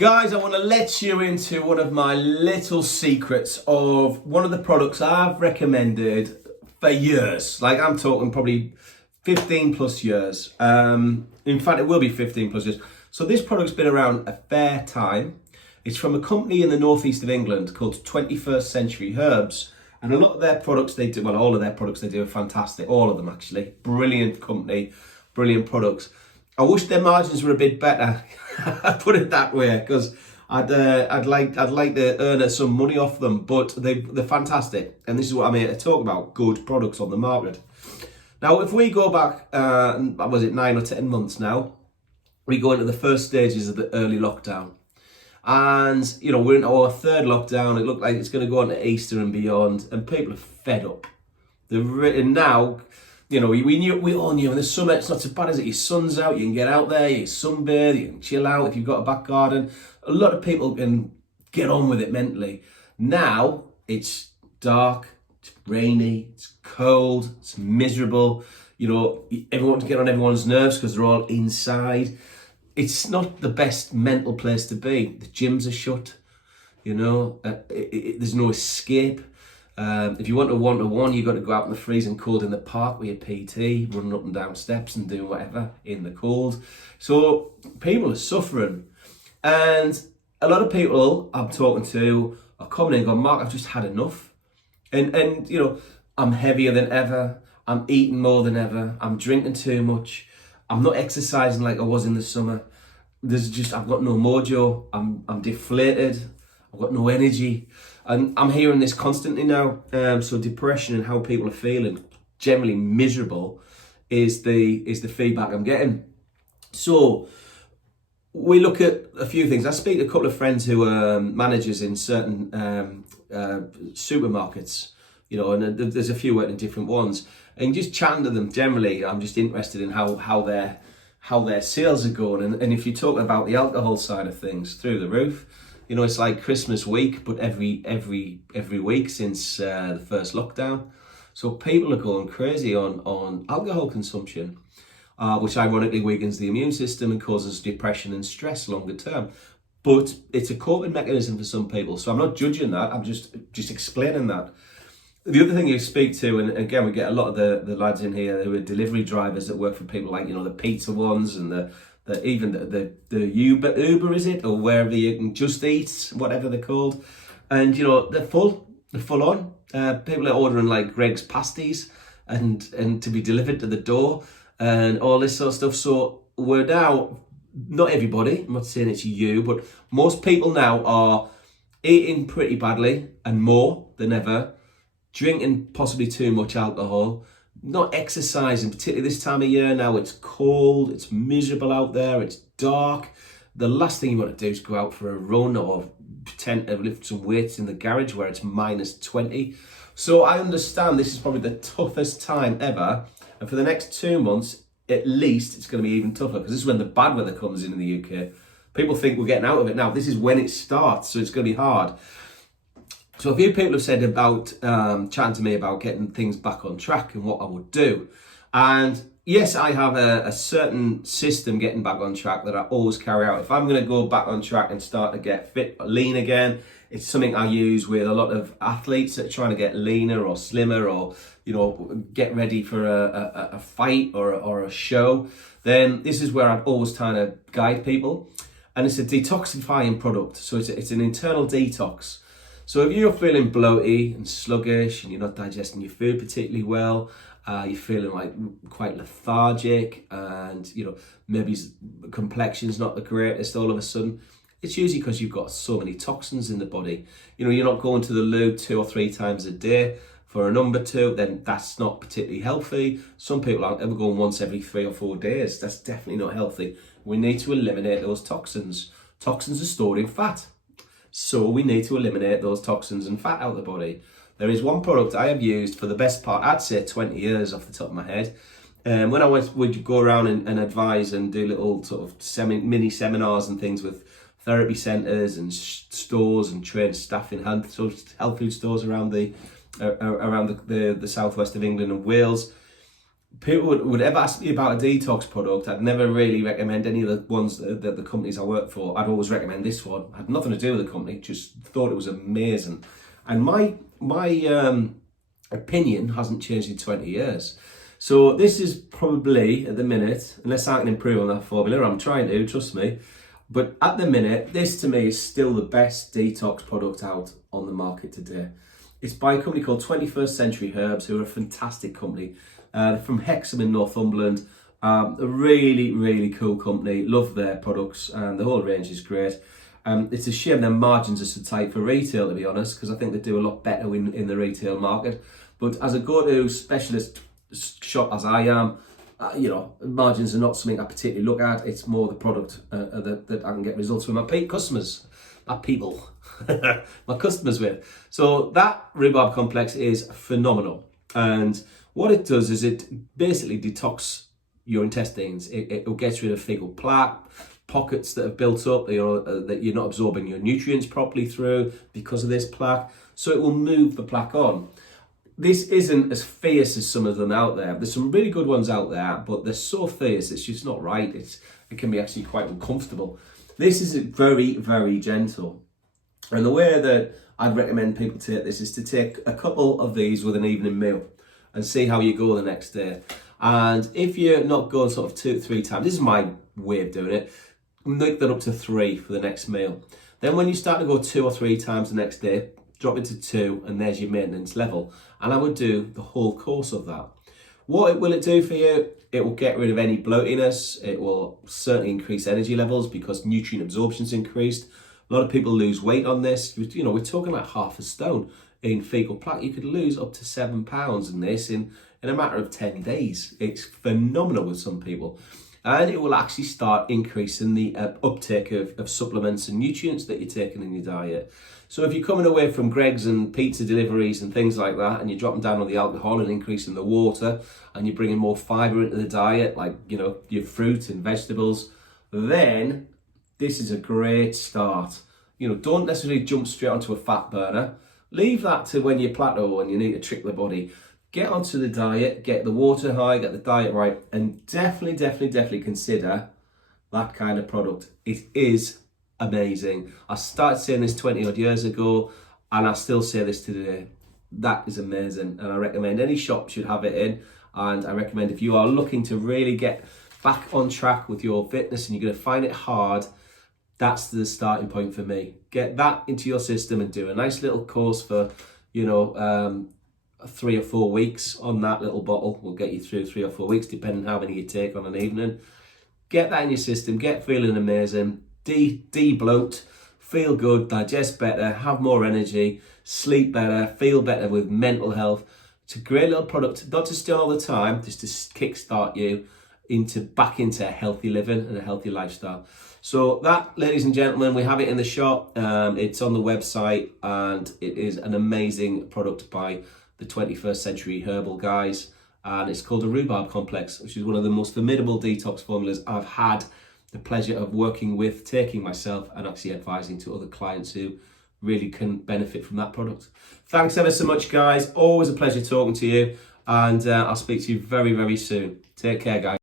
Guys, I want to let you into one of my little secrets of one of the products I've recommended for years. Like, I'm talking probably 15 plus years. In fact, it will be 15 plus years. So this product's been around a fair time. It's from a company in the northeast of England called 21st Century Herbs. And a lot of their products they do, well, all of their products they do are fantastic. All of them, actually. Brilliant company, brilliant products. I wish their margins were a bit better. I put it that way, because I'd like to earn some money off them, but they're fantastic. And this is what I'm here to talk about: good products on the market. Now, if we go back, was it 9 or 10 months now? We go into the first stages of the early lockdown, and we're in our third lockdown. It looked like it's going to go on to Easter and beyond, and people are fed up. And now, we all knew in the summer it's not so bad, is it? Your sun's out, you can get out there, you can sunbathe, you can chill out if you've got a back garden. A lot of people can get on with it mentally. Now it's dark, it's rainy, it's cold, it's miserable. Everyone to get on everyone's nerves because they're all inside. It's not the best mental place to be. The gyms are shut. There's no escape. If you want a one-to-one, you've got to go out in the freezing cold in the park with your PT, running up and down steps and doing whatever in the cold. So people are suffering. And a lot of people I'm talking to are coming in and going, Mark, I've just had enough. And I'm heavier than ever. I'm eating more than ever. I'm drinking too much. I'm not exercising like I was in the summer. I've got no mojo. I'm deflated. I've got no energy. And I'm hearing this constantly now. So depression and how people are feeling, generally miserable, is the feedback I'm getting. So we look at a few things. I speak to a couple of friends who are managers in certain supermarkets, and there's a few working in different ones. And just chatting to them generally, I'm just interested in how their sales are going. And if you're talking about the alcohol side of things, through the roof. It's like Christmas week, but every week since the first lockdown. So people are going crazy on alcohol consumption, which ironically weakens the immune system and causes depression and stress longer term. But it's a coping mechanism for some people. So I'm not judging that. I'm just explaining that. The other thing you speak to, and again, we get a lot of the lads in here who are delivery drivers that work for people like, the pizza ones and the Uber, is it, or wherever you can just eat, whatever they're called, and they're full on. People are ordering like Greg's pasties and to be delivered to the door and all this sort of stuff. So we're now, not everybody, I'm not saying it's you, but most people now are eating pretty badly and more than ever, drinking possibly too much alcohol, not exercising, particularly this time of year. Now it's cold, it's miserable out there, it's dark. The last thing you want to do is go out for a run or pretend to lift some weights in the garage where it's minus 20. So I understand this is probably the toughest time ever. And for the next 2 months, at least, it's going to be even tougher, because this is when the bad weather comes in the UK. People think we're getting out of it now. This is when it starts, so it's going to be hard. So a few people have said about chatting to me about getting things back on track and what I would do. And yes, I have a certain system getting back on track that I always carry out. If I'm going to go back on track and start to get fit, lean again, it's something I use with a lot of athletes that are trying to get leaner or slimmer, or get ready for a fight or a show. Then this is where I'm always trying to guide people. And it's a detoxifying product. So it's an internal detox. So if you're feeling bloaty and sluggish and you're not digesting your food particularly well, you're feeling like quite lethargic, and maybe complexion's not the greatest all of a sudden, it's usually because you've got so many toxins in the body. You're not going to the loo 2 or 3 times a day for a number 2, then that's not particularly healthy. Some people aren't ever going once every 3 or 4 days. That's definitely not healthy. We need to eliminate those toxins. Toxins are stored in fat. So we need to eliminate those toxins and fat out of the body. There is one product I have used for the best part, I'd say 20 years off the top of my head. When I would go around and advise and do little sort of mini seminars and things with therapy centres and stores and train staff in health food stores around the southwest of England and Wales, people would ever ask me about a detox product, I'd never really recommend any of the ones that the companies I work for. I'd always recommend this one. It had nothing to do with the company, just thought it was amazing. And my opinion hasn't changed in 20 years. So this is probably, at the minute, unless I can improve on that formula, I'm trying to, trust me, but at the minute, this to me is still the best detox product out on the market today. It's by a company called 21st Century Herbs, who are a fantastic company. They're from Hexham in Northumberland. A really, really cool company. Love their products, and the whole range is great. It's a shame their margins are so tight for retail, to be honest, because I think they do a lot better in the retail market. But as a go-to specialist shop as I am, margins are not something I particularly look at. It's more the product that I can get results with my customers, not people, my customers with. So that Rhubarb Complex is phenomenal. And what it does is it basically detox your intestines. It gets rid of fecal plaque, pockets that have built up, that you're not absorbing your nutrients properly through because of this plaque. So it will move the plaque on. This isn't as fierce as some of them out there. There's some really good ones out there, but they're so fierce, it's just not right. It can be actually quite uncomfortable. This is very, very gentle. And the way that I'd recommend people take this is to take a couple of these with an evening meal and see how you go the next day. And if you're not going sort of 2 to 3 times, this is my way of doing it, make that up to 3 for the next meal. Then when you start to go 2 or 3 times the next day, drop it to 2, and there's your maintenance level. And I would do the whole course of that. What will it do for you? It will get rid of any bloatiness. It will certainly increase energy levels because nutrient absorption's increased. A lot of people lose weight on this. We're talking like half a stone in fecal plaque. You could lose up to 7 pounds in this in a matter of 10 days. It's phenomenal with some people. And it will actually start increasing the uptake of supplements and nutrients that you're taking in your diet. So if you're coming away from Greggs and pizza deliveries and things like that, and you're dropping down on the alcohol and increasing the water, and you're bringing more fibre into the diet, like your fruit and vegetables, then this is a great start. Don't necessarily jump straight onto a fat burner. Leave that to when you plateau and you need to trick the body. Get onto the diet, get the water high, get the diet right, and definitely consider that kind of product. It is amazing. I started saying this 20 odd years ago, and I still say this today. That is amazing, and I recommend any shop should have it in. And I recommend if you are looking to really get back on track with your fitness and you're going to find it hard, that's the starting point for me. Get that into your system and do a nice little course for 3 or 4 weeks on that little bottle. Will get you through 3 or 4 weeks, depending how many you take on an evening. Get that in your system, get feeling amazing, de-bloat, feel good, digest better, have more energy, sleep better, feel better with mental health. It's a great little product, not to stay on all the time, just to kickstart you back into healthy living and a healthy lifestyle. So that, ladies and gentlemen, we have it in the shop. It's on the website, and it is an amazing product by the 21st Century Herbal guys. And it's called a Rhubarb Complex, which is one of the most formidable detox formulas I've had the pleasure of working with, taking myself, and actually advising to other clients who really can benefit from that product. Thanks ever so much, guys. Always a pleasure talking to you, and I'll speak to you very, very soon. Take care, guys.